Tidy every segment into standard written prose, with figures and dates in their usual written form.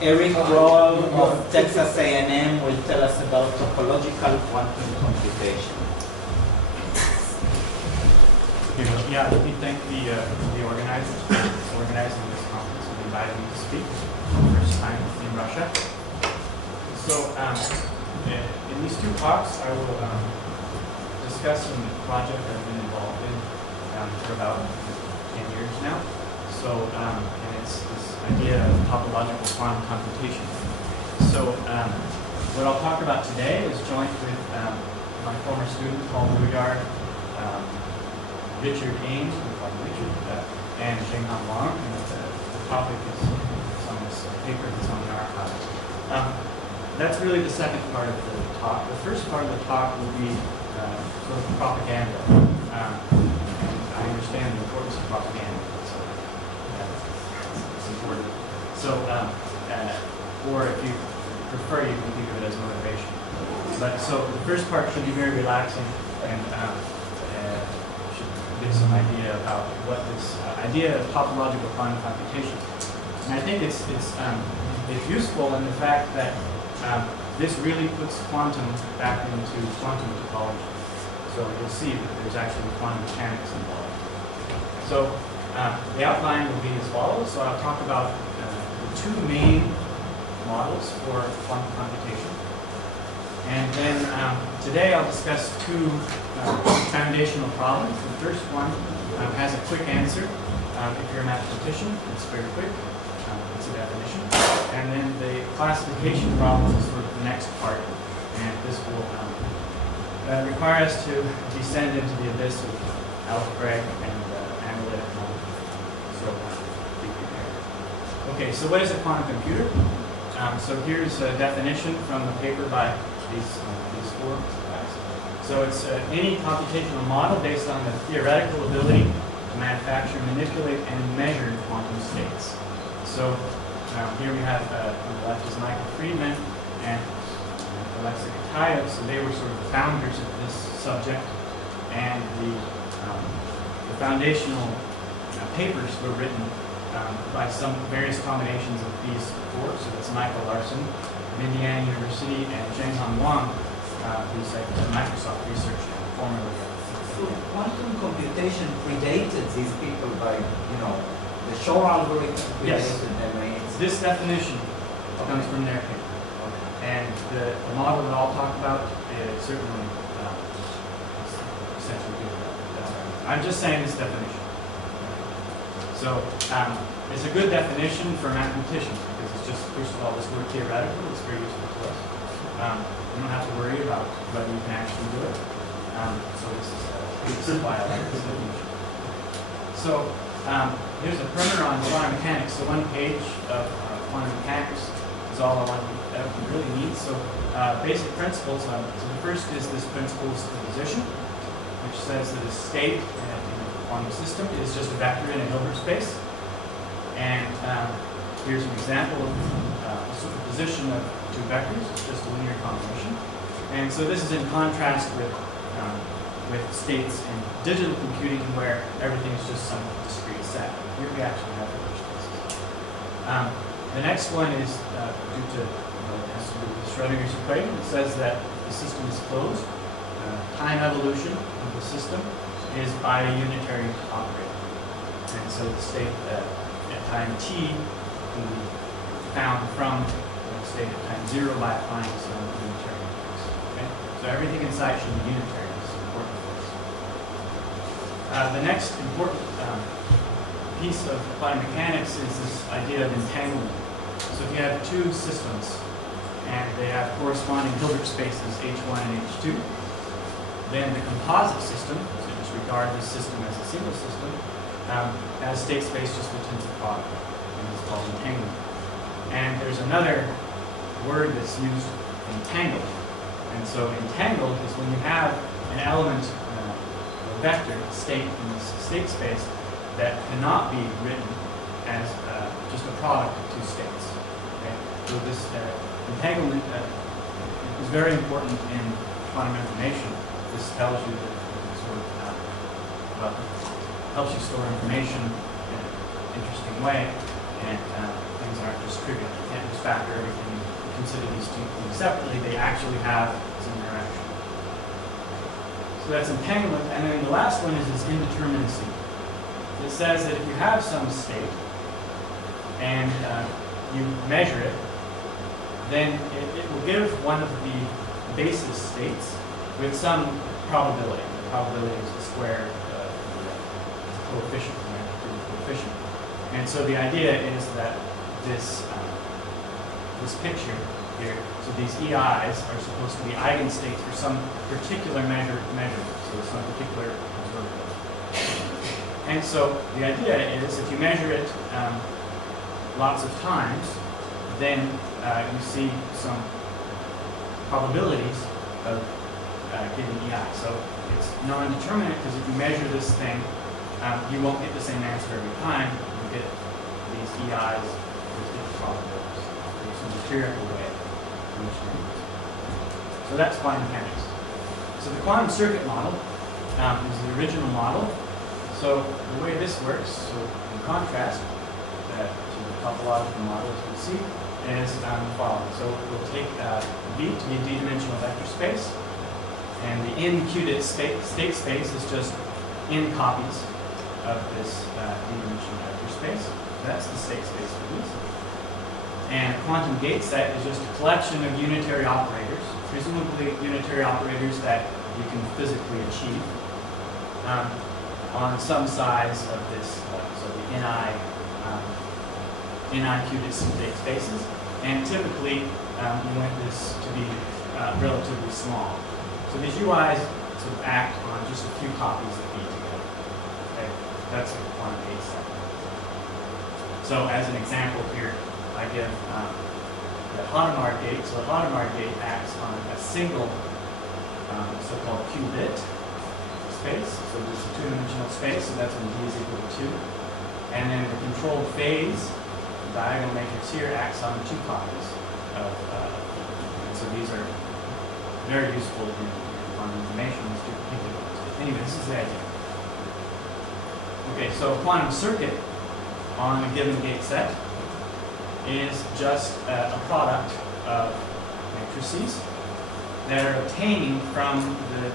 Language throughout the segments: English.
Eric Rowell of Texas A&M will tell us about topological quantum computation. Yeah, let me thank the organizers for organizing this conference and inviting me to speak for the first time in Russia. So, in these two talks, I will discuss a project I've been involved in for about 10 years now. So, and it's this idea of topological quantum computation. So, what I'll talk about today is joint with my former student, Paul Bouillard, Richard Ames, we call him Richard, and Zhenghang Wang, and the topic is on this paper that's on the archive. That's really the second part of the talk. The first part of the talk will be sort of propaganda. And I understand the importance of propaganda, so it's important. So, or if you prefer, you can think of it as motivation. But so the first part should be very relaxing and give some idea about what this idea of topological quantum computation is. And I think it's useful in the fact that this really puts quantum back into quantum topology. So you'll see that there's actually quantum mechanics involved. So the outline will be as follows. So I'll talk about the two main models for quantum computation. And then today I'll discuss two foundational problems. The first one has a quick answer. If you're a mathematician, it's very quick. It's a definition. And then the classification problem is sort of the next part. And this will require us to descend into the abyss of algebraic and analytic models. So be prepared. Okay, so what is a quantum computer? So here's a definition from the paper by these four guys. So it's any computational model based on the theoretical ability to manufacture, manipulate, and measure quantum states. So here we have on the left is Michael Friedman and Alexei Kitaev. So they were sort of the founders of this subject, and the foundational papers were written by some various combinations of these four. So that's Michael Larson of Indiana University and Zhenghang Wang, who's at Microsoft Research and formerly. So quantum computation predated these people by, the Shor algorithm predated them. This definition comes from their paper. And the model that I'll talk about is certainly essentially good. I'm just saying this definition. So it's a good definition for mathematicians because it's just, first of all, this word theoretical is very useful to us. You don't have to worry about whether you can actually do it. So this is why I like this definition. So here's a primer on quantum mechanics. So one page of quantum mechanics is all I want to really need. So basic principles. So the first is this principle of superposition, which says that a state in a quantum system is just a vector in a Hilbert space. And here's an example of a superposition of two vectors. It's just a linear combination. And so this is in contrast with states in digital computing where everything is just some discrete set. Here we actually have Hilbert spaces. The next one is due to, it has to do with Schrodinger's equation. It says that the system is closed. Time evolution of the system is by a unitary operator. And so the state at time t can be found from the state at time 0 by applying some unitary inputs. Okay? So everything inside should be unitary. This is important for us. The next important piece of quantum mechanics is this idea of entanglement. So if you have two systems and they have corresponding Hilbert spaces H1 and H2, then the composite system, so just regard this system as a single system, has state space just a tensor product, and it's called entanglement. And there's another word that's used, entangled. And so entangled is when you have an element, a vector, state in this state space that cannot be written as just a product of two states. Okay? So this entanglement is very important in quantum information. This tells you that sort of helps you store information in an interesting way, and things things aren't just trivial. You can't just factor everything and consider these two things separately. They actually have some interaction. So that's entanglement. And then the last one is this indeterminacy. It says that if you have some state and you measure it, then it will give one of the basis states with some probability. The probability is the square coefficient, the coefficient. And so the idea is that this picture here, so these EIs are supposed to be eigenstates for some particular measurement, so some particular observable. And so the idea is if you measure it lots of times, then you see some probabilities of getting EI. So it's non-determinate because if you measure this thing, you won't get the same answer every time. You get these EIs with different probabilities. There's some empirical way in which we do this. So that's quantum mechanics. So the quantum circuit model is the original model. So the way this works, so in contrast to the topological model, as we see, is the following. So we'll take V to be a d-dimensional vector space, and the n-qubit state space is just n copies of this d-dimensional vector space. So that's the state space for these. And a quantum gate set is just a collection of unitary operators, presumably unitary operators that you can physically achieve on some size of this, so the ni qubit state spaces. And typically, you want this to be relatively small. So these UIs sort of act on just a few copies of V together. Okay, that's a quantum gate set. So as an example here, I give the Hadamard gate. So the Hadamard gate acts on a single so-called qubit space. So there's a two-dimensional space, so that's when D is equal to 2. And then the controlled phase, the diagonal matrix here, acts on 2 copies of and so these are very useful in quantum information, these two particular ones. Anyway, this is the idea. Okay, so a quantum circuit on a given gate set is just a product of matrices that are obtained from the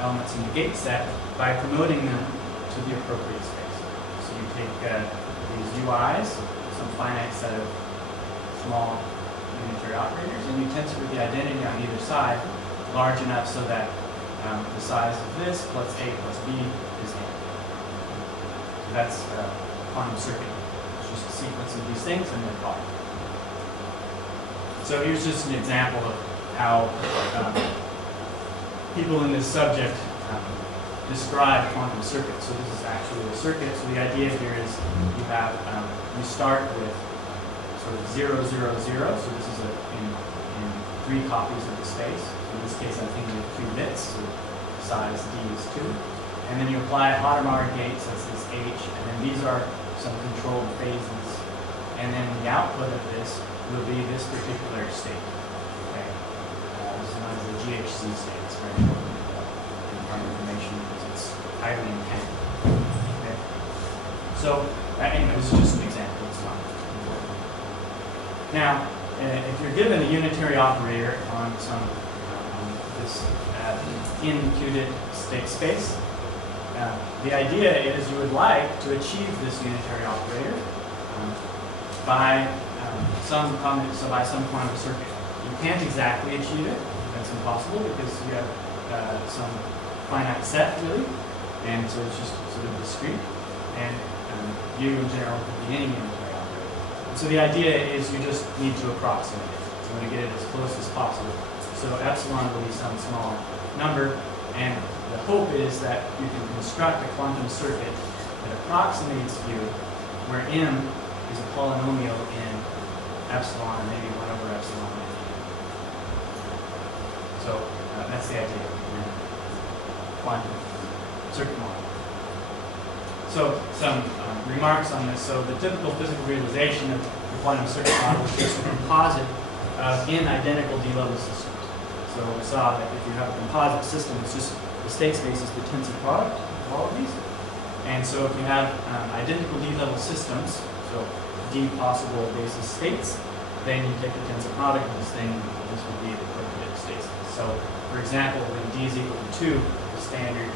elements in the gate set by promoting them to the appropriate space. So you take these UIs, some finite set of small unitary operators, and you tensor with the identity on either side large enough so that the size of this plus A plus B is A. So that's quantum circuit. It's just a sequence of these things and their product. So here's just an example of how people in this subject describe quantum circuits. So this is actually a circuit. So the idea here is you have you start with sort of 0, 0, 0. So this is in 3 copies of the space. So in this case, I'm thinking of 2 bits. So size D is 2. And then you apply Hadamard gates. That's this H. And then these are some controlled phases. And then the output of this will be this particular state. Okay. This is known as the GHZ state. It's very important in quantum information because it's highly entangled. Okay. So anyway, this is just an example. It's not important. Now, if you're given a unitary operator on some this n-qubit state space, the idea is you would like to achieve this unitary operator by some quantum circuit. You can't exactly achieve it. That's impossible because you have some finite set really, and so it's just sort of discrete. And U in general could be any unitary operator. And so the idea is you just need to approximate it. So you want to get it as close as possible. So epsilon will be some small number, and the hope is that you can construct a quantum circuit that approximates U, where M is a polynomial in epsilon, and maybe 1 over epsilon. So that's the idea in quantum circuit model. So some remarks on this. So the typical physical realization of the quantum circuit model is just a composite of n identical d-level systems. So we saw that if you have a composite system, it's just the state space is the tensor product of all of these. And so if you have identical d-level systems, so So d possible basis states, then you take the tensor product of this thing, this would be the appropriate state. So, for example, when d is equal to 2, the standard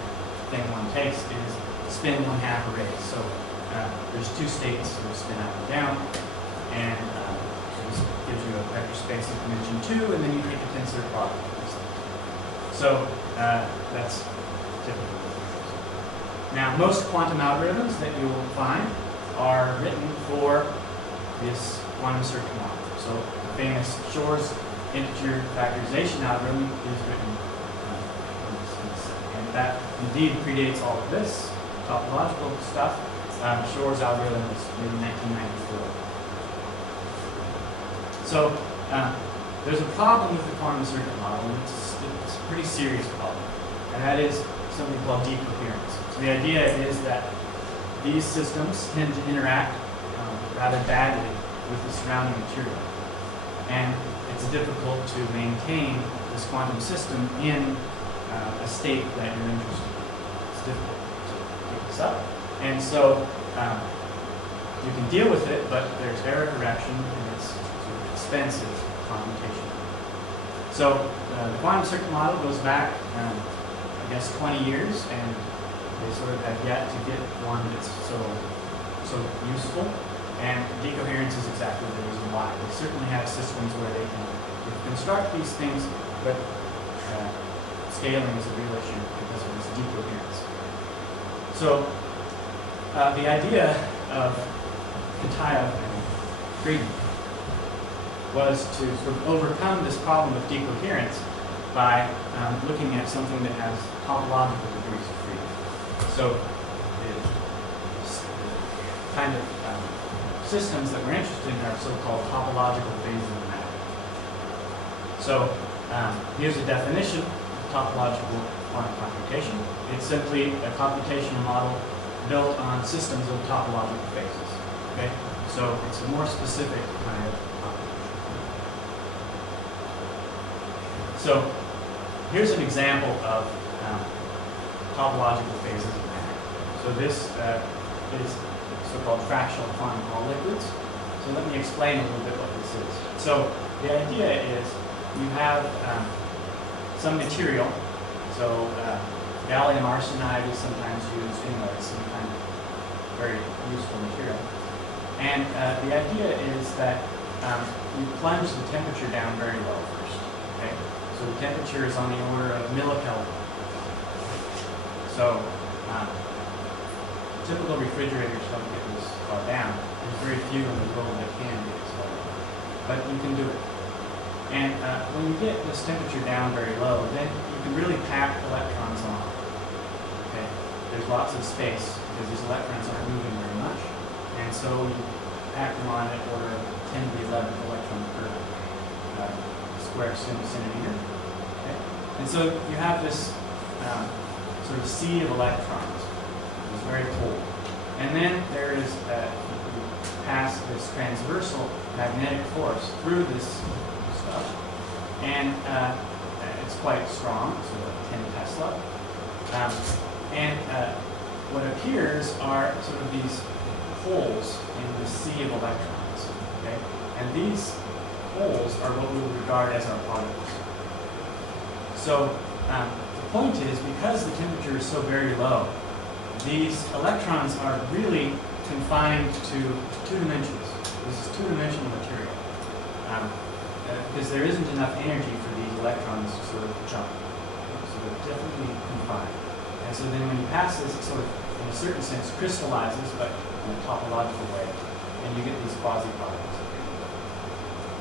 thing one takes is spin 1/2 array. So there's two states, so spin up and down, and this gives you a vector space of dimension 2, and then you take the tensor product of these things. So that's typical. Now, most quantum algorithms that you will find are written for this quantum circuit model. So the famous Shor's integer factorization algorithm is written in this sense. And that indeed predates all of this topological stuff. Shor's algorithm is in 1994. So there's a problem with the quantum circuit model, and it's a pretty serious problem. And that is something called decoherence. So the idea is that these systems tend to interact rather badly with the surrounding material. And it's difficult to maintain this quantum system in a state that you're interested in. It's difficult to pick this up. And so you can deal with it, but there's error correction, and it's sort of expensive computation. So the quantum circuit model goes back, I guess, 20 years, and they sort of have yet to get one that's so useful. And decoherence is exactly the reason why. They certainly have systems where they can construct these things, but scaling is a real issue because of this decoherence. So the idea of Kitaev and Friedman was to sort of overcome this problem of decoherence by looking at something that has topological degrees of freedom. So the kind of systems that we're interested in are so-called topological phases of matter. So here's a definition of topological quantum computation. It's simply a computational model built on systems of topological phases. Okay? So it's a more specific kind of computation. So here's an example of topological phases of matter. So this is so-called fractional quantum Hall liquids. So let me explain a little bit what this is. So the idea is you have some material. So gallium arsenide is sometimes used as some kind of very useful material. And the idea is that you plunge the temperature down very low first. Okay? So the temperature is on the order of millikelvin. So typical refrigerators don't get this far down. There's very few in the world that can get this far down. But you can do it. And when you get this temperature down very low, then you can really pack electrons on. Okay? There's lots of space because these electrons aren't moving very much. And so you pack them on at order of 10 to the 11th electron per square centimeter. Okay? And so you have this sort of sea of electrons. It's very cold. And then there is, you pass this transversal magnetic force through this stuff. And it's quite strong, so like 10 Tesla. What appears are sort of these holes in the sea of electrons. Okay? And these holes are what we would regard as our particles. So the point is, because the temperature is so very low, these electrons are really confined to 2 dimensions. This is 2-dimensional material. Because there isn't enough energy for these electrons to sort of jump. So they're definitely confined. And so then when you pass this, it sort of, in a certain sense, crystallizes, but in a topological way, and you get these quasi-particles.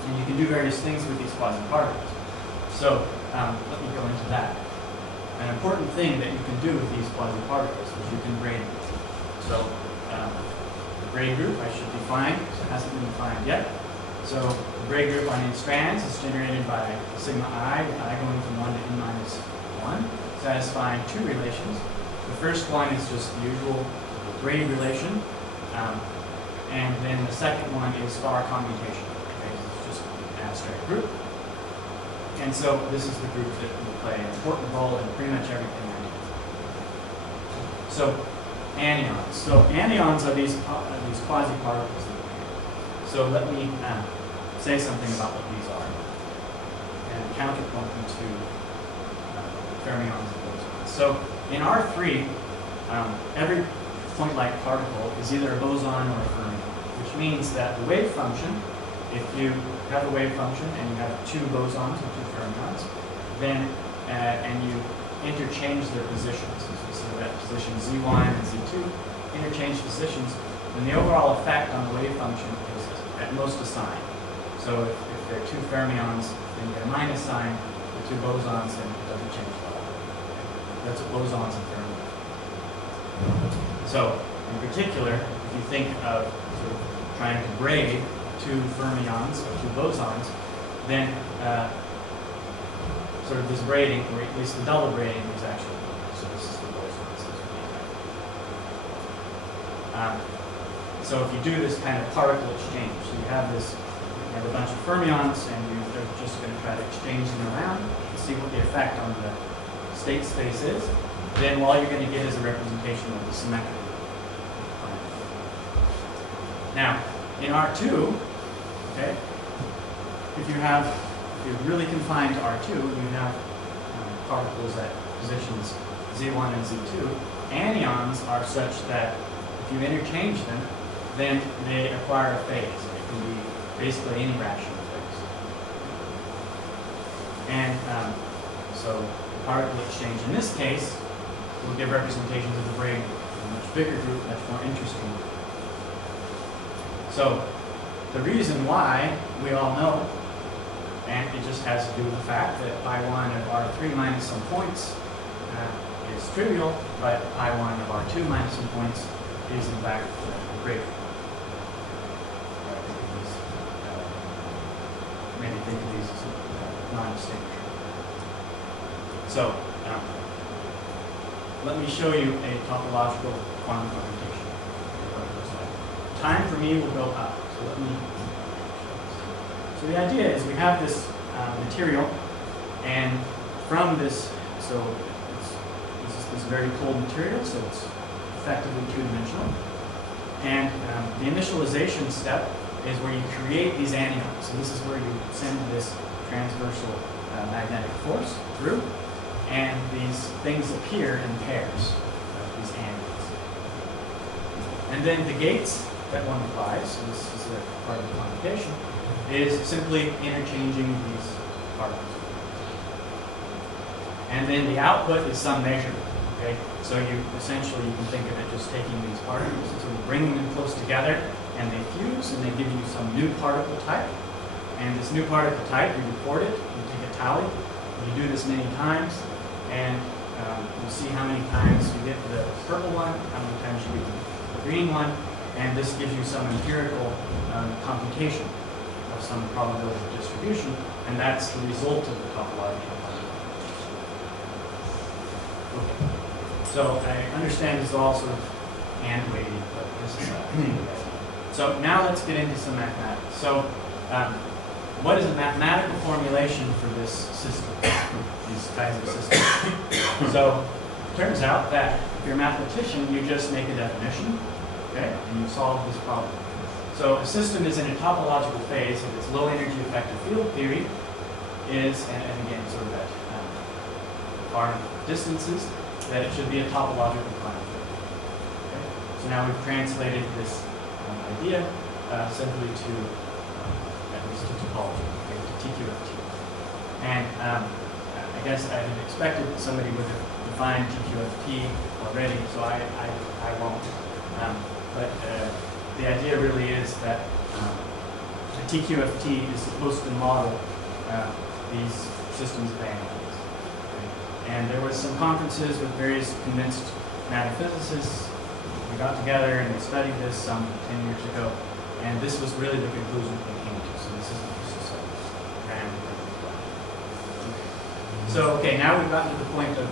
And you can do various things with these quasi-particles. So let me go into that. An important thing that you can do with these quasi-particles is you can braid them. So the braid group I should define, so it hasn't been defined yet. So the braid group on n strands is generated by sigma I, with I going from 1 to n minus 1, satisfying 2 relations. The first one is just the usual braid relation, and then the second one is star commutation. Okay, so it's just an abstract group. And so this is the group that will play an important role in pretty much everything I do. So anions. So anions are these quasi-particles that we So let me say something about what these are and counterpoint them to fermions and bosons. So in R3, every point-like particle is either a boson or a fermion, which means that the wave function, if you have a wave function and you have two bosons and two fermions, then and you interchange their positions, so that position Z1 and Z2 interchange positions, then the overall effect on the wave function is at most a sign. So if there are two fermions, then you get a minus sign. The two bosons, then it doesn't change at all. That's what bosons and fermions. So in particular, if you think of sort of trying to braid two fermions or two bosons, then sort of this braiding, or at least the double braiding, is actually so this is the bosons. So if you do this kind of particle exchange, so you have a bunch of fermions, and they're just going to try to exchange them around and see what the effect on the state space is, then all you're going to get is a representation of the symmetric. Now, in R2, okay, if you're really confined to R2, you have particles at positions Z1 and Z2. Anyons are such that if you interchange them, then they acquire a phase. It can be basically any rational phase. And so the particle exchange in this case will give representations of the braid, a much bigger group, much more interesting. So the reason why we all know, and it just has to do with the fact that pi1 of R3 minus some points is trivial, but pi1 of R2 minus some points is in fact greater. Maybe think of these as non-distinguishable. So let me show you a topological quantum computation. Time for me will go up. So let me. So the idea is we have this material, and from this, so this is this very cold material, so it's effectively two-dimensional. And the initialization step is where you create these anyons. So this is where you send this transversal magnetic force through, and these things appear in pairs, these anyons. And then the gates that one applies, so this is a part of the computation, is simply interchanging these particles. And then the output is some measurement. Okay? So you can think of it just taking these particles and sort of bringing them close together, and they fuse, and they give you some new particle type. And this new particle type, you record it, you take a tally, you do this many times, and you see how many times you get the purple one, how many times you get the green one, and this gives you some empirical computation of some probability of distribution, and that's the result of the topological computation. Okay. So I understand this is all sort of hand-wavy, but this is so now let's get into some mathematics. So what is a mathematical formulation for this system, these kinds of systems? So it turns out that if you're a mathematician, you just make a definition, okay, and you solve this problem. So a system is in a topological phase of its low energy effective field theory is, and again, sort of at far distances, that it should be a topological quantum field. Okay? So now we've translated this idea simply to, at least to topology, okay, to TQFT. And I guess I had expected that somebody would have defined TQFT already, so I won't. But the idea really is that a TQFT is supposed to model these systems of anyons. Okay? And there was some conferences with various convinced metaphysicists. We got together and we studied this some 10 years ago, and this was really the conclusion we came to. So this isn't just a random thing. So okay, now we've gotten to the point of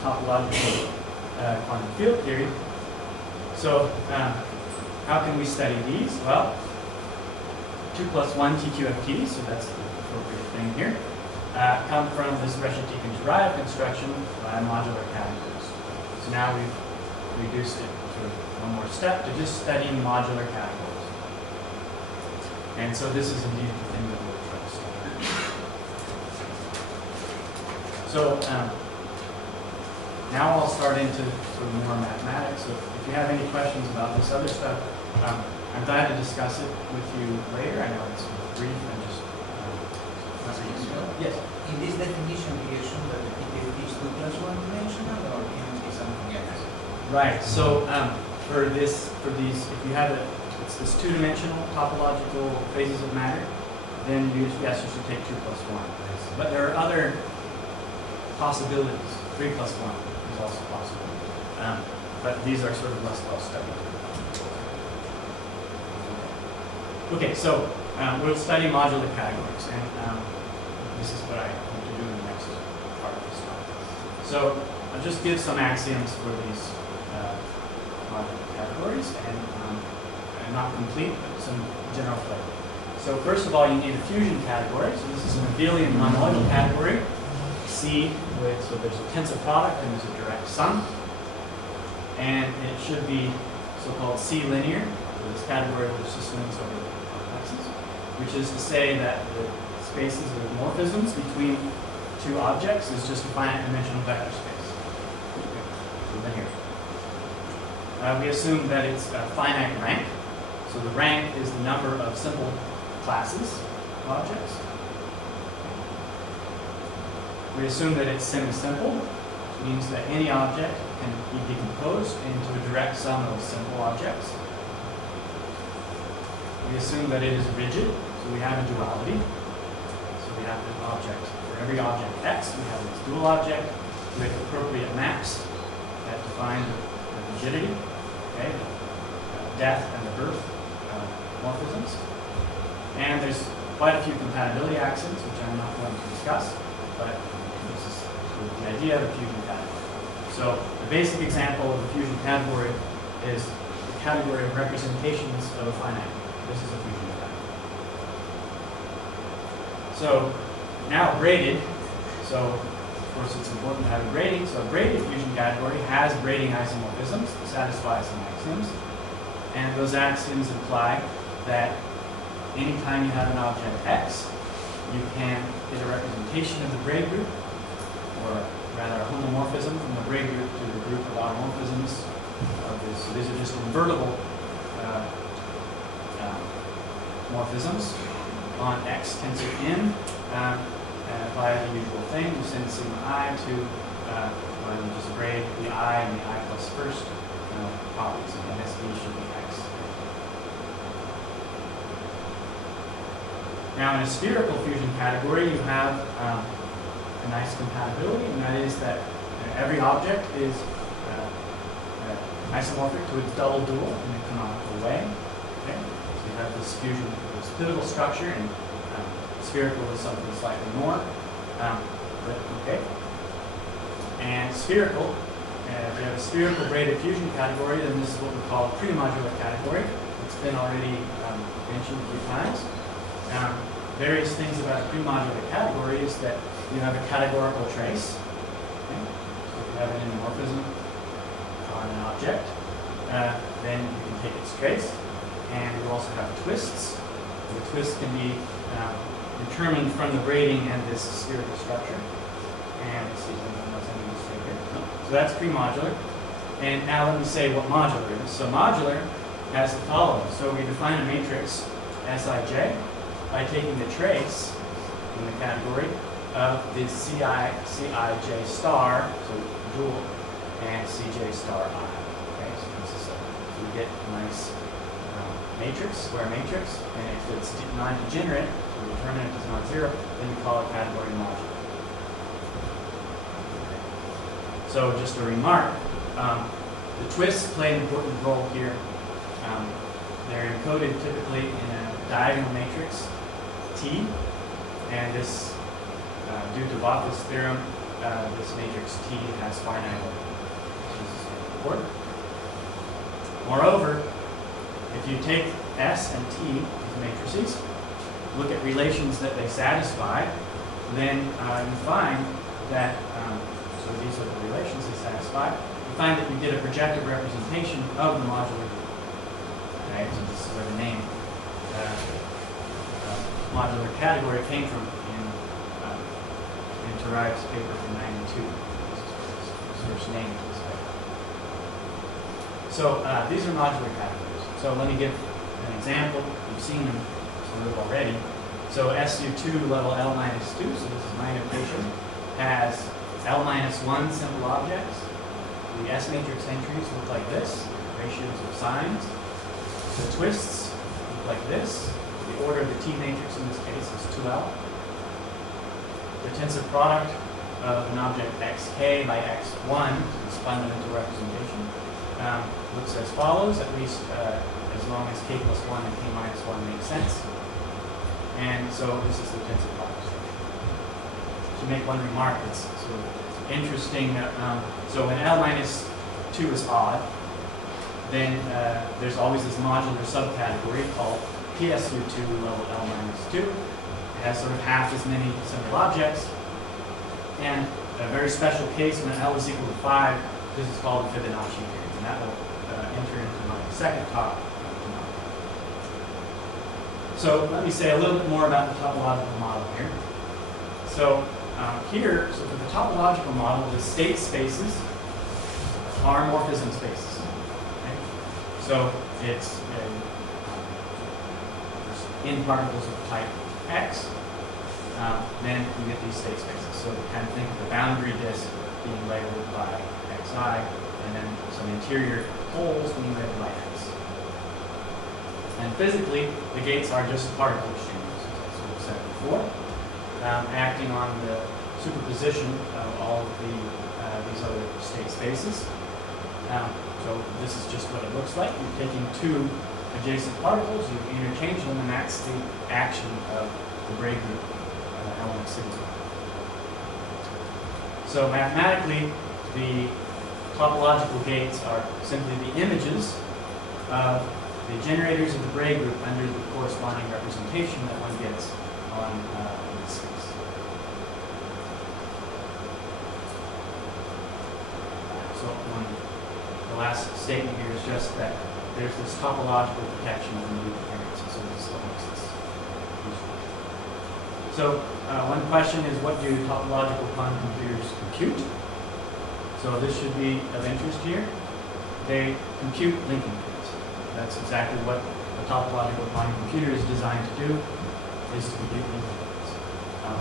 topological quantum field theory. So how can we study these? Well, 2 + 1 TQFT, so that's the appropriate thing here, come from this Reshetikhin-Sharayev construction by modular categories. So now we've reduced it to one more step to just studying modular categories. And so this is indeed the thing that we're trying to study. So now I'll start into sort of more mathematics. So if you have any questions about this other stuff, I'm glad to discuss it with you later. I know it's brief and just yes. In this definition, do you assume that the PPFP is 2 plus 1 dimensional, or can it be something else? Right. So for these, if you have it's this 2-dimensional topological phases of matter, then yes, you should take 2 plus 1. But there are other possibilities. 3 plus 1 is also possible. But these are sort of less well studied. Okay, so we'll study modular categories, and this is what I hope to do in the next part of this talk. So I'll just give some axioms for these modular categories, and not complete, but some general flavor. So first of all, you need a fusion category. So this is an abelian monoidal category. C with, so there's a tensor product and there's a direct sum. And it should be so-called C linear. So this category which just swings over the complexes, which is to say that the spaces of morphisms between 2 objects is just a finite dimensional vector space. So linear. We assume that it's a finite rank. So the rank is the number of simple classes of objects. We assume that it's semi-simple, which means that any object can be decomposed into a direct sum of simple objects. We assume that it is rigid, so we have a duality. So we have an object. For every object X, we have this dual object with appropriate maps that define the rigidity, okay, the death and the birth morphisms. And there's quite a few compatibility axioms, which I'm not going to discuss, but this is sort of the idea of a fusion category. So the basic example of a fusion category is the category of representations of a finite. This is a fusion category. So now braided, so of course it's important to have a braiding. So a braided fusion category has braiding isomorphisms to satisfy some axioms. And those axioms imply that anytime you have an object X, you can get a representation of the braid group, or rather a homomorphism from the braid group to the group of automorphisms of this. So these are just invertible morphisms on X tensor N via the usual thing. You send sigma I to, well, you just braid the I and the I plus first copies, and SB should be X. Now, in a spherical fusion category, you have a nice compatibility, and that is that every object is isomorphic to its double dual in a canonical way. Okay? So you have this fusion, this pivotal structure, and spherical is something slightly more. But okay. And spherical, if you have a spherical braided fusion category, then this is what we call a premodular category. It's been already mentioned a few times. Various things about a premodular category is that you have a categorical trace. Okay? So if you have an endomorphism on an object, then you can take its trace. And you also have twists. The twist can be determined from the braiding and this spherical structure. And let's see what's in this here. So that's premodular. And now let me say what modular is. So modular has the following. So we define a matrix Sij by taking the trace in the category of the Cij star, so dual, and Cj star I. Okay, so this is so you get a nice matrix, square matrix, and if it's non-degenerate, the determinant is non-zero, then you call it category modular. So just a remark, the twists play an important role here. They're encoded typically in a diagonal matrix T, and this, due to Vath's theorem, this matrix T has finite order. This is important. Moreover, if you take S and T as matrices, look at relations that they satisfy, then you find that, so these are the relations they satisfy, you find that you get a projective representation of the modular group. Okay, so this is where the name modular category came from in Taraiv's paper from '92. This is his first name to this paper. So these are modular categories. So let me give an example. You've seen them sort of already. So SU2 level L minus 2, so this is my notation, has L minus 1 simple objects. The S matrix entries look like this, ratios of signs. The twists look like this. The order of the T matrix in this case is 2L. The tensor product of an object xk by x1, this fundamental representation, looks as follows, at least as long as k plus 1 and k minus 1 make sense. And so this is the tensor product structure. To make one remark, it's sort of interesting. So when L minus 2 is odd, then there's always this modular subcategory called PSU2 level L minus 2. It has sort of half as many simple objects. And a very special case when L is equal to 5, this is called the Fibonacci theory. And that will enter into my second talk. So let me say a little bit more about the topological model here. So here, so for the topological model, the state spaces are morphism spaces. Okay? So it's in particles of type X, then you get these state spaces. So kind of think of the boundary disk being labeled by Xi, and then some interior holes being labeled by X. And physically, the gates are just particle exchanges, as we've said before, acting on the superposition of all of these other state spaces. So this is just what it looks like. You're taking two adjacent particles, you interchange them, and that's the action of the Bray group element sigma. So mathematically, the topological gates are simply the images of the generators of the Bray group under the corresponding representation that one gets on the space. So the last statement here is just that there's this topological protection from loop variances, so this is what makes this useful. So one question is, what do topological quantum computers compute? So this should be of interest here. They compute linking pairs. That's exactly what a topological quantum computer is designed to do, is to compute linking pairs.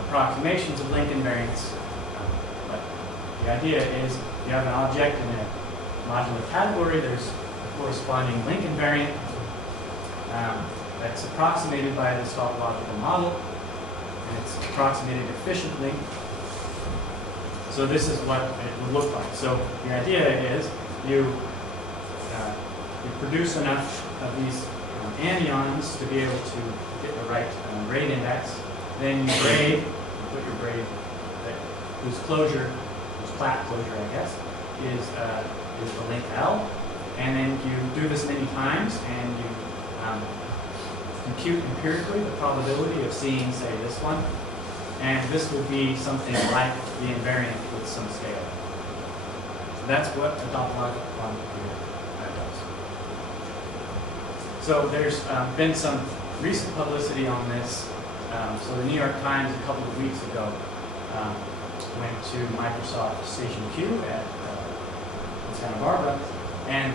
Approximations of link invariance, but the idea is you have an object in a modular category, there's a corresponding link invariant that's approximated by this topological model, and it's approximated efficiently. So this is what it would look like. So the idea is you produce enough of these anyons to be able to get the right braid index. Then you braid, you put your braid whose closure, whose plat closure, I guess, is the link L. And then you do this many times, and you compute empirically the probability of seeing, say, this one. And this would be something like the invariant with some scale. So that's what a topological quantum computer does. So there's been some recent publicity on this. So the New York Times a couple of weeks ago went to Microsoft Station Q at Santa Barbara and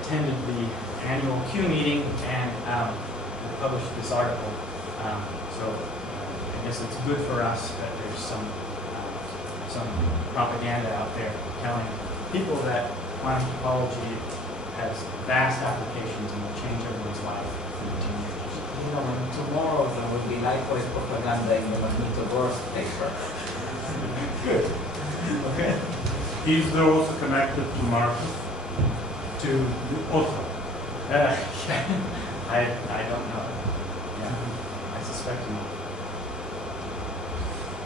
attended the annual Q meeting and published this article. So I guess it's good for us that there's some propaganda out there telling people that quantum topology has vast applications and will change everyone's life in 10 years. You know, and tomorrow there will be likewise propaganda in the Magnitogorsk paper. Good. Okay. Is there also connected to Marcus? To Also. I don't know. Yeah, I suspect not.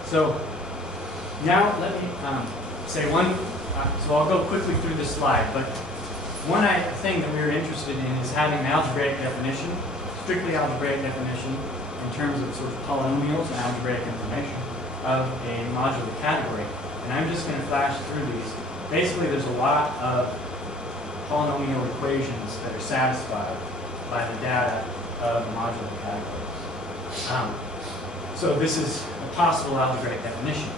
So now let me say one. So I'll go quickly through this slide, but one thing that we were interested in is having an algebraic definition, strictly algebraic definition, in terms of sort of polynomials and algebraic information of a modular category. And I'm just going to flash through these. Basically, there's a lot of polynomial equations that are satisfied by the data of the modular category. So this is a possible algebraic definition.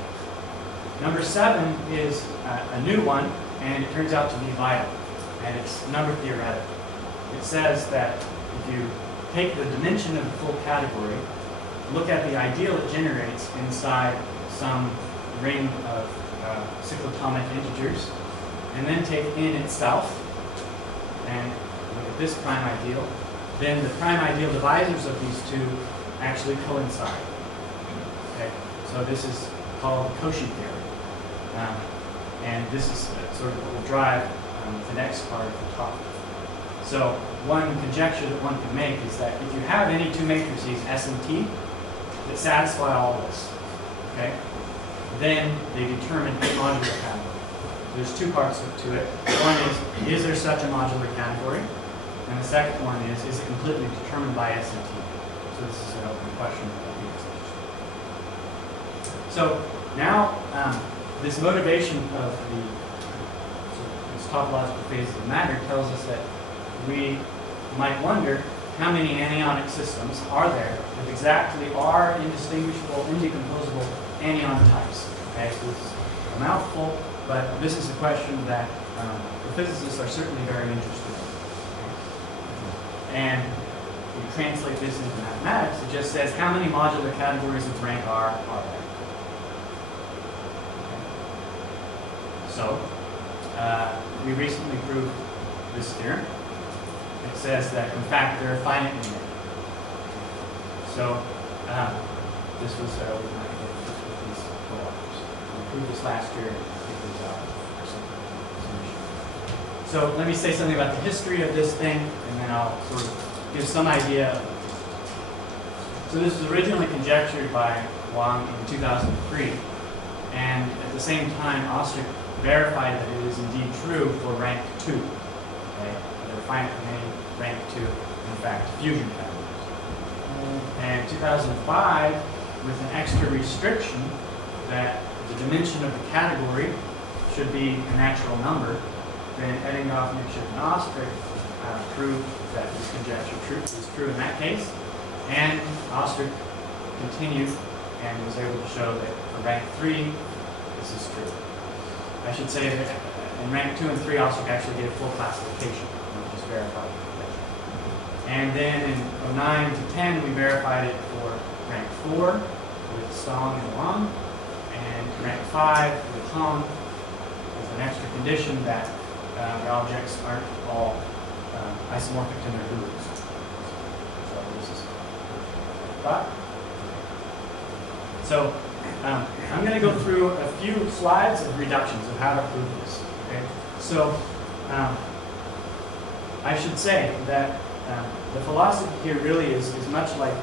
Number 7 is a new one, and it turns out to be vital, and it's number theoretical. It says that if you take the dimension of the full category, look at the ideal it generates inside some ring of cyclotomic integers, and then take n itself, and look at this prime ideal, then the prime ideal divisors of these two actually coincide. Okay, so this is called Cauchy theory. And this is sort of what will drive the next part of the talk. So one conjecture that one can make is that if you have any two matrices, S and T, that satisfy all this, okay, then they determine a modular category. There's two parts to it. One is there such a modular category? And the second one is it completely determined by S and T? So this is an open question. So now, this motivation of this topological phase of the matter tells us that we might wonder how many anionic systems are there with exactly R indistinguishable, indecomposable anion types. Okay, so this is a mouthful, but this is a question that the physicists are certainly very interested in. And if you translate this into mathematics, it just says how many modular categories of rank R are there. So, we recently proved this theorem. It says that, in fact, there are finite many. So, this was with these co-authors. We proved this last year, and I think it was our submission. So, let me say something about the history of this thing, and then I'll sort of give some idea. So, this was originally conjectured by Wang in 2003, and at the same time, Ostrich verified that it is indeed true for rank 2. Okay? There are finite many rank 2, in fact, fusion categories. And 2005, with an extra restriction that the dimension of the category should be a natural number, then Eddinghoff, Nikschik, and Ostrich proved that this conjecture is true in that case. And Ostrich continued and was able to show that for rank 3, this is true. I should say that in rank 2 and 3, Ostrich actually gave full classification, not just verified. And then in 09 to 10, we verified it for rank 4 with Stong and Wang, and rank 5 with Hong, with an extra condition that the objects aren't all isomorphic to their groups. So this is thought. So I'm going to go through a few slides of reductions of how to prove this. Okay? So I should say that the philosophy here really is much like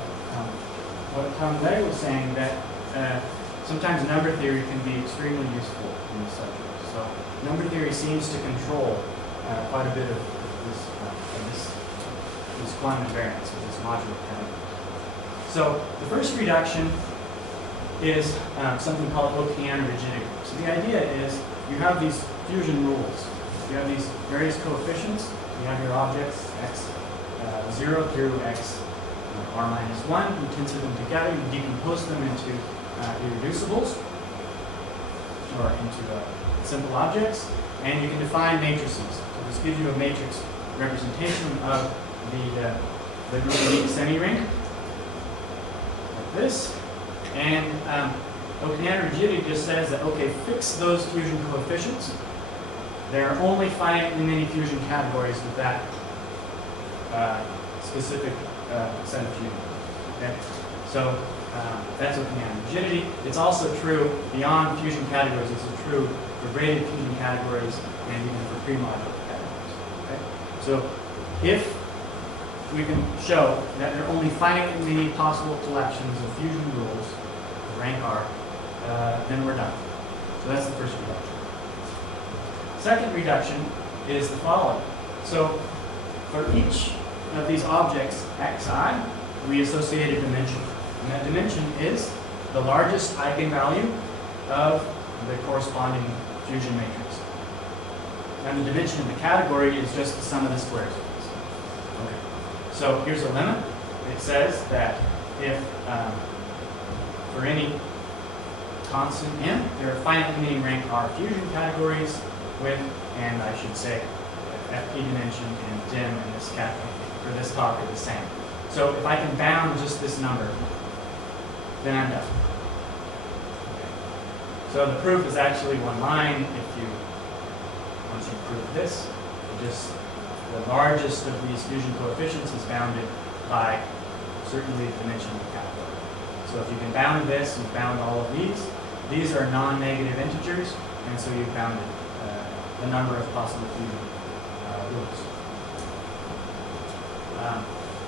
what Tom Ley was saying, that sometimes number theory can be extremely useful in this subject. So number theory seems to control quite a bit of this quantum invariance, of this modular category. So the first reduction is something called Okeana rigidity. So the idea is you have these fusion rules. You have these various coefficients. You have your objects, x 0 through x r minus 1. You tensor them together. You decompose them into irreducibles, or into simple objects. And you can define matrices. So this gives you a matrix representation of the unique semi-ring, like this. And Okeana rigidity just says that, okay, fix those fusion coefficients. There are only finitely many fusion categories with that specific set of fusion. Okay? So that's Okeana rigidity. It's also true beyond fusion categories. It's true for braided fusion categories and even for pre-modular categories. Okay? So if we can show that there are only finitely many possible collections of fusion rules, rank R, then we're done. So that's the first reduction. Second reduction is the following. So for each of these objects xi, we associate a dimension. And that dimension is the largest eigenvalue of the corresponding fusion matrix. And the dimension of the category is just the sum of the squares of this. Okay. So here's a limit. It says that if for any constant m, there are finite limiting rank R fusion categories with, and I should say, FP dimension and dim in this for this talk are the same. So if I can bound just this number, then I'm done. So the proof is actually one line. Once you prove this, the largest of these fusion coefficients is bounded by certainly the dimension of the category. So if you can bound this, you've bound all of these. These are non-negative integers, and so you've bounded the number of possible fusion rules.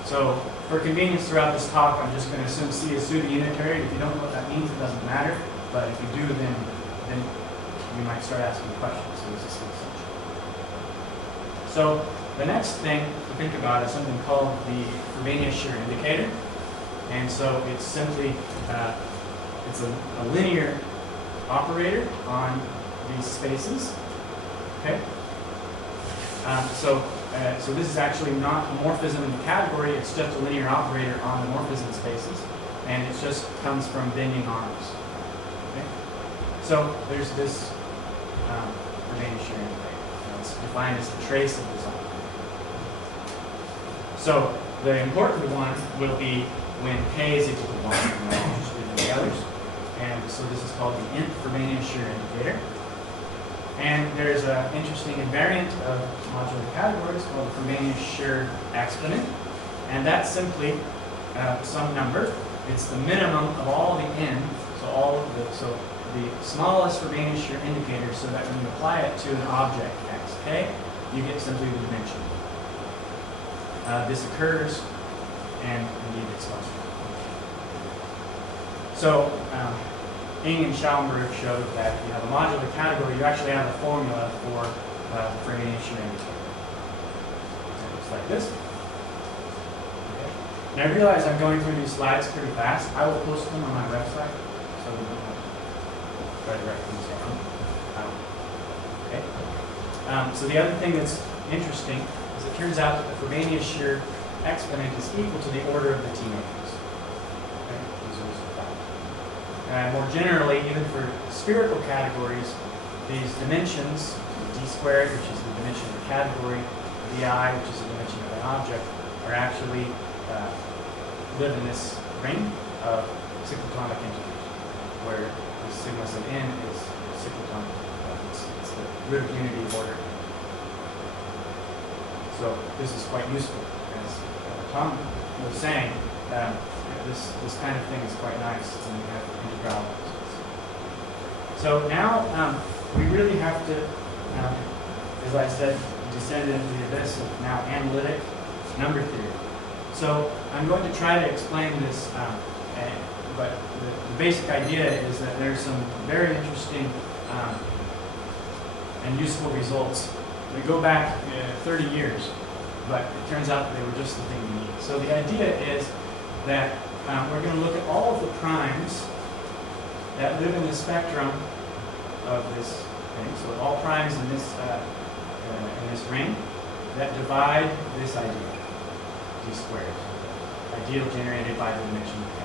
So for convenience throughout this talk, I'm just going to assume C is pseudo-unitary. If you don't know what that means, it doesn't matter. But if you do, then you might start asking questions. So this is essential. So the next thing to think about is something called the Frobenius shear indicator. And so it's simply it's a linear operator on these spaces. Okay. So this is actually not a morphism in the category. It's just a linear operator on the morphism spaces, and it just comes from bending arms. Okay. So there's this Frobenius shear indicator. It's defined as the trace of this operator. So the important one will be when k is equal to 1, and I'm interested in the others. And so this is called the nth Frobenius shear indicator. And there's an interesting invariant of modular categories called the Frobenius shear exponent. And that's simply some number. It's the minimum of all the n, so the smallest Frobenius shear indicator, so that when you apply it to an object xk, you get simply the dimension. This occurs, and indeed it's fun. So, Ng and Schaumburg showed that if you have a modular category, you actually have a formula for the Frobenius shear indicator. It looks like this. Okay. Now I realize I'm going through these slides pretty fast. I will post them on my website, so we don't have to try to write these down. Okay. So the other thing that's interesting is it turns out that the Frobenius shear exponent is equal to the order of the T matrix. More generally, even for spherical categories, these dimensions, d squared, which is the dimension of the category, di, which is the dimension of an object, are actually live in this ring of cyclotonic integers, where the sigma sub n is cyclotonic. It's the root of unity of order. So this is quite useful. As Tom was saying, this kind of thing is quite nice when you have integral. So now we really have to, as I said, descend into the abyss of now analytic number theory. So I'm going to try to explain this, but the basic idea is that there's some very interesting and useful results. They go back 30 years, but it turns out that they were just the thing we need. So the idea is that we're going to look at all of the primes that live in the spectrum of this thing. So all primes in this ring that divide this ideal, d squared, ideal generated by the dimension of the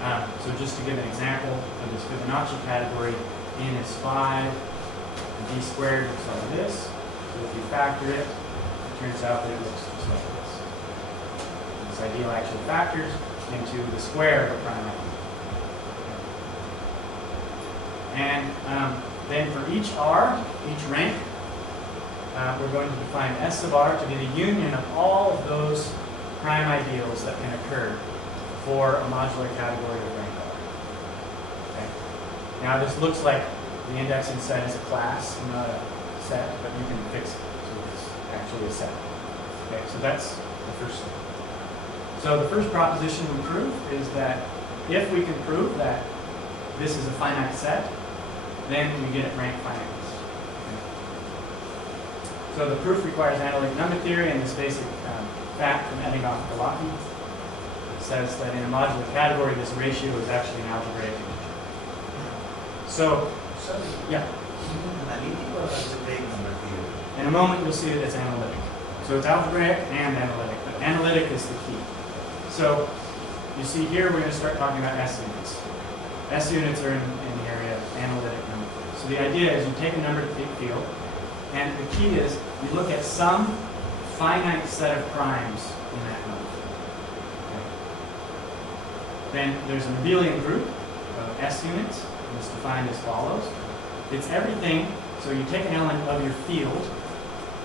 category. So just to give an example of this Fibonacci category, n is 5, and d squared looks like this. So if you factor it, it turns out that it looks just like this. This ideal actually factors into the square of a prime ideal. And then for each R, each rank, we're going to define S sub R to be the union of all of those prime ideals that can occur for a modular category of rank R. Okay. Now this looks like the indexing set is a class, not a set, but you can fix it so it's actually a set. Okay, so that's the first thing. So the first proposition we prove is that if we can prove that this is a finite set, then we get rank finiteness. Okay. So the proof requires analytic number theory, and this basic fact from Bannoe says that in a modular category, this ratio is actually an algebraic integer. So, yeah. Analytic or algebraic number theory? In a moment, you'll see that it's analytic. So it's algebraic and analytic, but analytic is the key. So you see here we're going to start talking about S units. S units are in the area of analytic number theory. So the idea is you take a number field, and the key is you look at some finite set of primes in that number. Okay. Then there's an abelian group of S units, and it's defined as follows. It's everything, so you take an element of your field,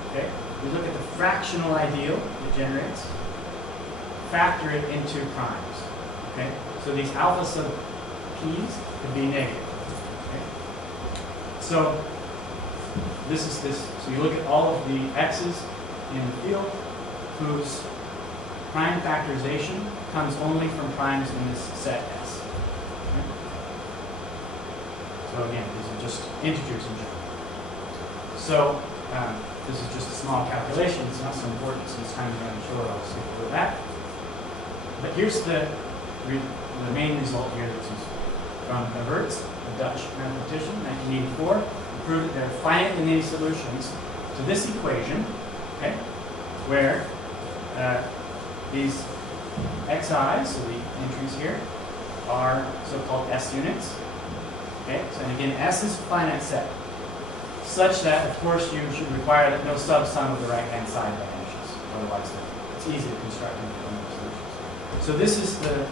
okay? You look at the fractional ideal it generates, factor it into primes, okay? So these alpha sub p's could be negative, okay? So this is this. So you look at all of the x's in the field whose prime factorization comes only from primes in this set S. Okay? So again, these are just integers in general. So this is just a small calculation. It's not so important since time's running short. I'll skip over that. But here's the main result here. This is from Everts, a Dutch mathematician, 1984. He proved that there are finitely many solutions to this equation, okay, where these xi's, so the entries here, are so-called S units. Okay, so and again, S is a finite set, such that, of course, you should require that no subsum of the right-hand side vanishes. Otherwise, it's easy to construct independent solutions. So this is the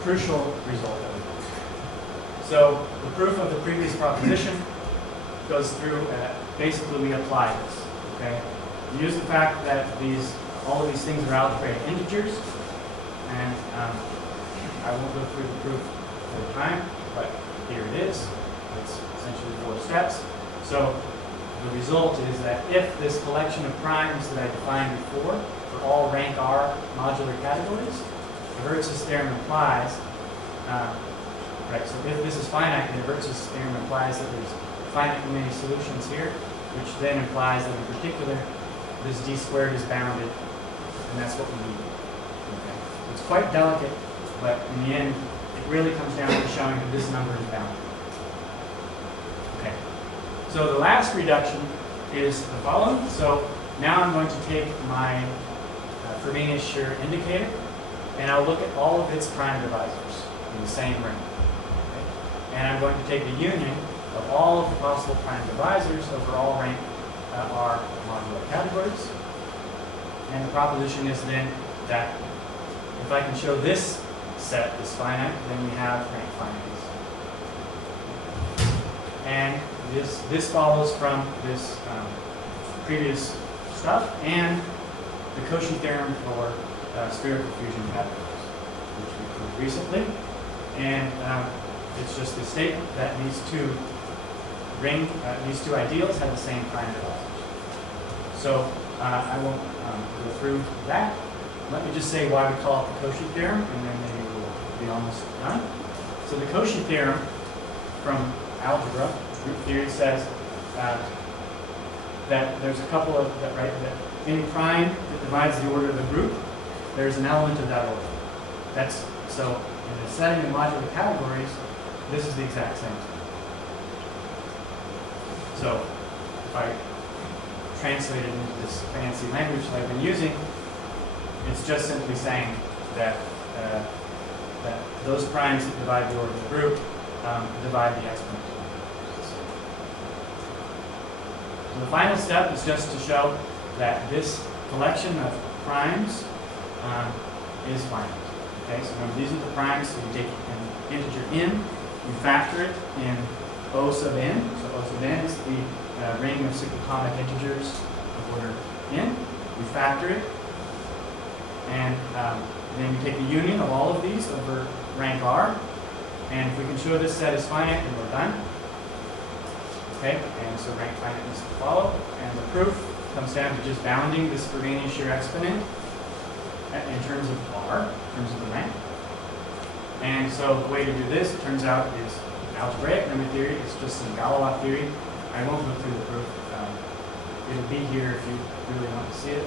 crucial result of it. So the proof of the previous proposition goes through, basically we apply this. Okay, we use the fact that all of these things are algebraic integers, and I won't go through the proof at the time, but here it is. It's essentially 4 steps. So the result is that if this collection of primes that I defined before for all rank R modular categories, Everts' theorem implies, right, so if this is finite, then Everts' theorem implies that there's finitely many solutions here, which then implies that in particular this d squared is bounded, and that's what we need. Okay. So it's quite delicate, but in the end, it really comes down to showing that this number is bounded. Okay. So the last reduction is the following. So now I'm going to take my Frobenius-Schur indicator, and I'll look at all of its prime divisors in the same ring. Okay. And I'm going to take the union of all of the possible prime divisors over all rank R modular categories. And the proposition is then that if I can show this set is finite, then we have rank finiteness. And this follows from this previous stuff and the Cauchy theorem for spherical fusion categories, which we proved recently. And it's just a statement that these two ideals have the same prime divisors. So I won't go through that. Let me just say why we call it the Cauchy theorem, and then maybe we'll be almost done. So the Cauchy theorem from algebra, group theory, says that there's a couple of, that any prime that divides the order of the group, there's an element of that order. That's, so in the setting of modular categories, this is the exact same thing. So if I translate it into this fancy language that I've been using, it's just simply saying that that those primes that divide the order of the group divide the exponent. So the final step is just to show that this collection of primes is finite. Okay, so remember, these are the primes, so you take an integer n, you factor it in O sub n, so O sub n is the ring of cyclotomic integers of order n, we factor it, and then we take the union of all of these over rank R, and if we can show this set is finite, then we're done. Okay, and so rank finiteness will follow, and the proof comes down to just bounding this Frobenius-Schur exponent in terms of R, in terms of the rank. And so the way to do this, it turns out, is algebraic number theory. It's just some Galois theory. I won't go through the proof. It'll be here if you really want to see it.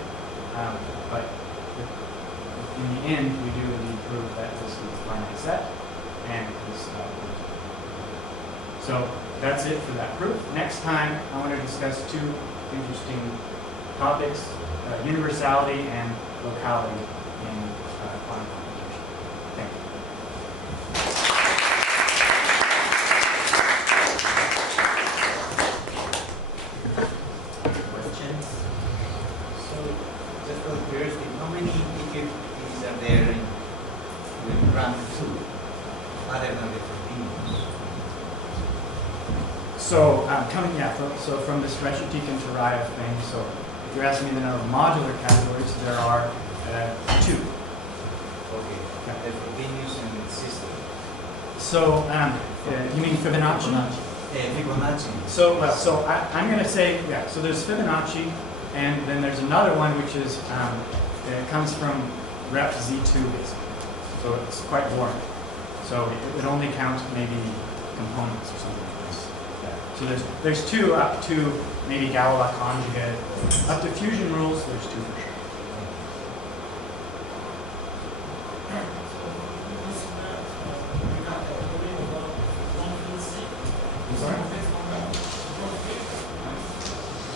But in the end, we do indeed prove that this is a finite set, and this. So that's it for that proof. Next time, I want to discuss two interesting topics: universality and locality in So so from this spreadsheet you can derive things. So if you're asking me the number of modular categories, there are 2. Okay. Heterogeneous and system. So you mean Fibonacci? Fibonacci. So I'm going to say So there's Fibonacci, and then there's another one which is it comes from rep Z2 basically. So it's quite boring. So it would only count maybe components or something like this. So there's 2 up to maybe Galois conjugate. Up to fusion rules, there's 2 for sure. Sorry?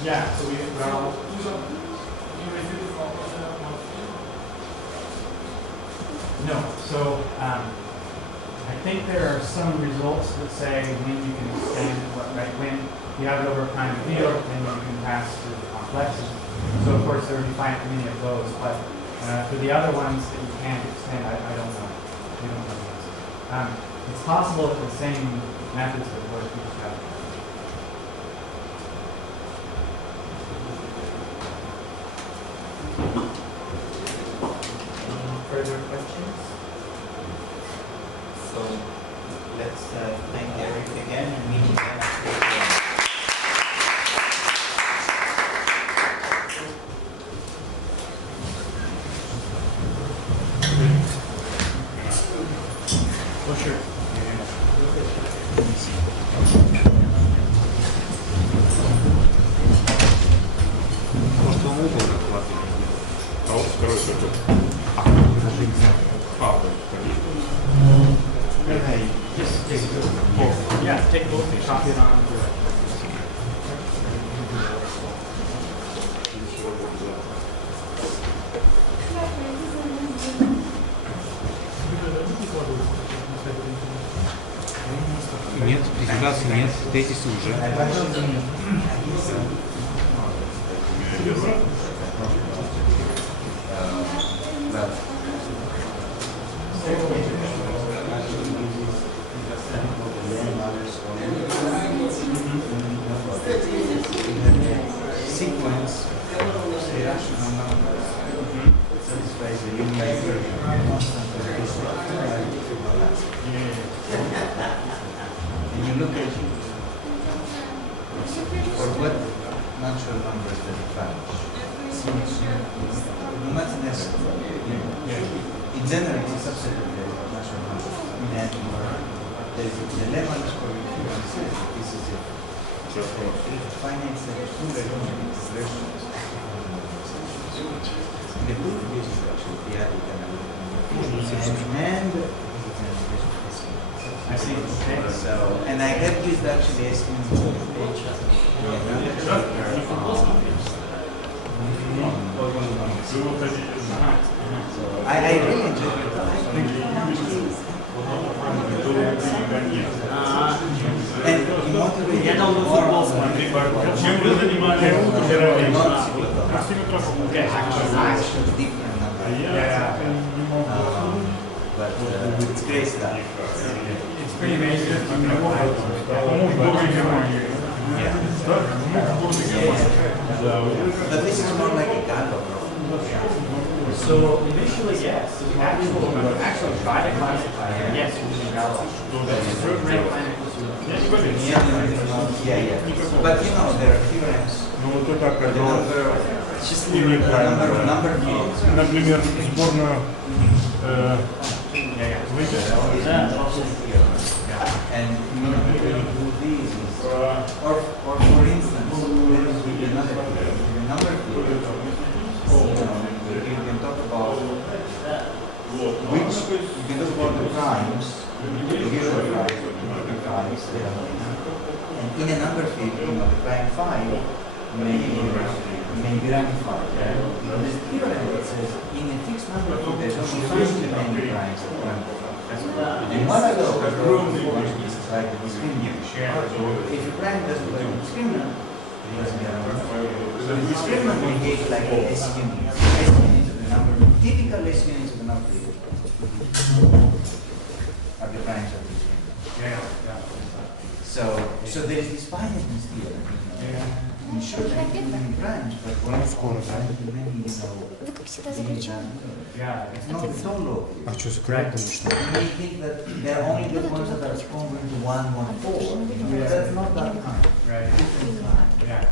Yeah, so no, so I think there are some results that say when you can extend, when you have it over prime field, then you can pass through the complexes. So of course there would be finite many of those, but for the other ones that you can't extend, I don't know. We don't know the answer. It's possible that the same methods would work. We just haven't. Further questions? So let's thank Eric again and meet again after. Oh, sure. Может, он угол накладывает? А вот второй такой. Yeah, take both and copy it on. Нет, презентации нет, тезисы уже. Sequence, a rational number, satisfies the linear constant and you look at for what natural numbers that vanish. No matter necessary. In general, it's a subset of the natural numbers. And the level is for this is a finite set of 2 regular expressions. The proof is actually the added and I see. Okay. so, and I have used actually SQL I really enjoy it. Я дал футбол. Чем вы занимались? But it's great stuff. It's pretty amazing. But this is more like a Galo. So initially, yes. We actually try to classify it. Yes, using Galois. Yeah. But you know, there are theorems. Ну вот это The number of fields. например, сборную выйдет. And you know, do these. Or for instance, there is another number of fields. You can talk about which, you can talk about the primes, the primes, and in a number field, you know, the prime 5 may be ramified. There's a theorem that says in a fixed number field, there's only 5 many primes that ramified. And one of those is like the discriminant. So if a prime doesn't like the discriminant, it doesn't get ramified. So the discriminant will give like a S unit. S units of the number, typical S units of the number field are the primes of the discriminant. Yeah. So there is this finiteness theorem. I mean, sure, there are many primes, but one of many, Вы как всегда закричали. Yeah. it's not at all low. А что, закрывать там что? You may think that there are only the ones that are congruent to 1, 1, 4, but that's not that kind. Right. Different kind. Yeah.